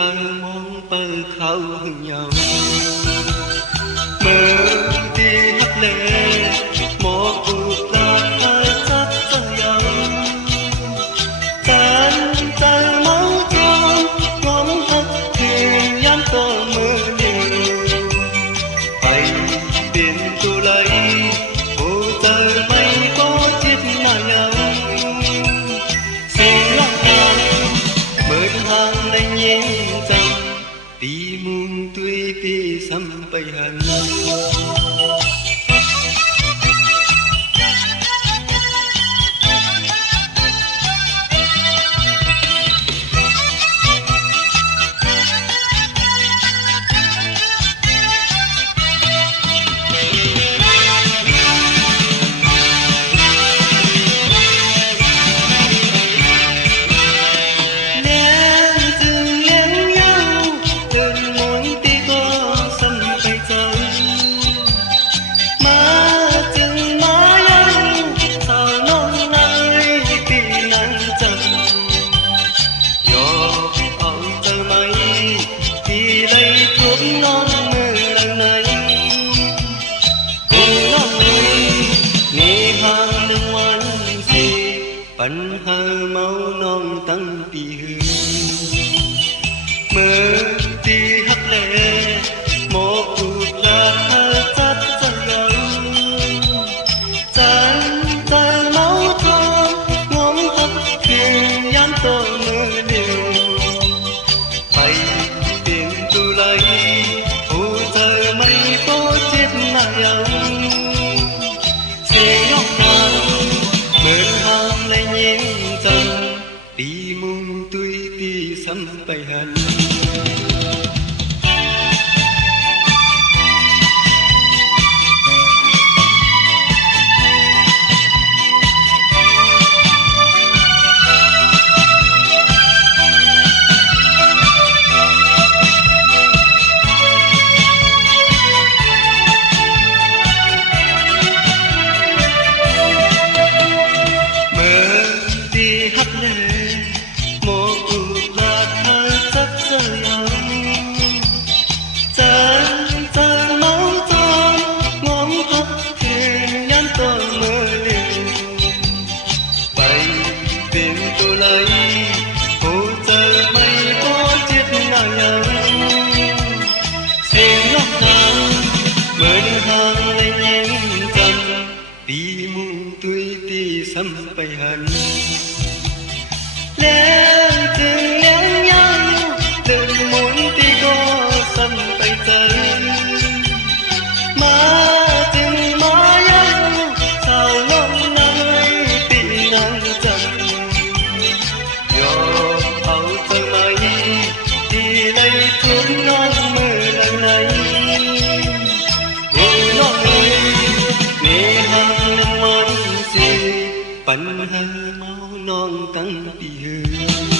thơ mong bờ khâu nhau mơ đi hấp lệ một cuộc là hai sắc cho nhau tan tay máu cho ngóng hắt thuyền nhắm to mơ nhiều bay biển tu lấy ô tơ mây có chiếc mà nhau xin lắng nghe mơ hàng anh nhìn rằng đi muôn tuy đi sampai hana bánh hơ máu non tăng tì hương mơ đi hấp lệ một cuộc là thơ chất chân gấu chân tay máu thơm ngóng hấp thuyền nhắn tô mơ liều bay biển tu lấy hồ trời mây có chiếc mà ấm sẽ ngóc ngàng mơ hàng lấy nhìn rằng đi muôn tuy đi sampai hana đi muôn tuy đi sampai hana lên từng nén nhang từng muốn đi có sampai tới mà từng má nhang sao ngóng nơi bị nắng trần do áo tơ mây đi đây thuốc non mơ lần này bánh hơ máu non tăng tì hương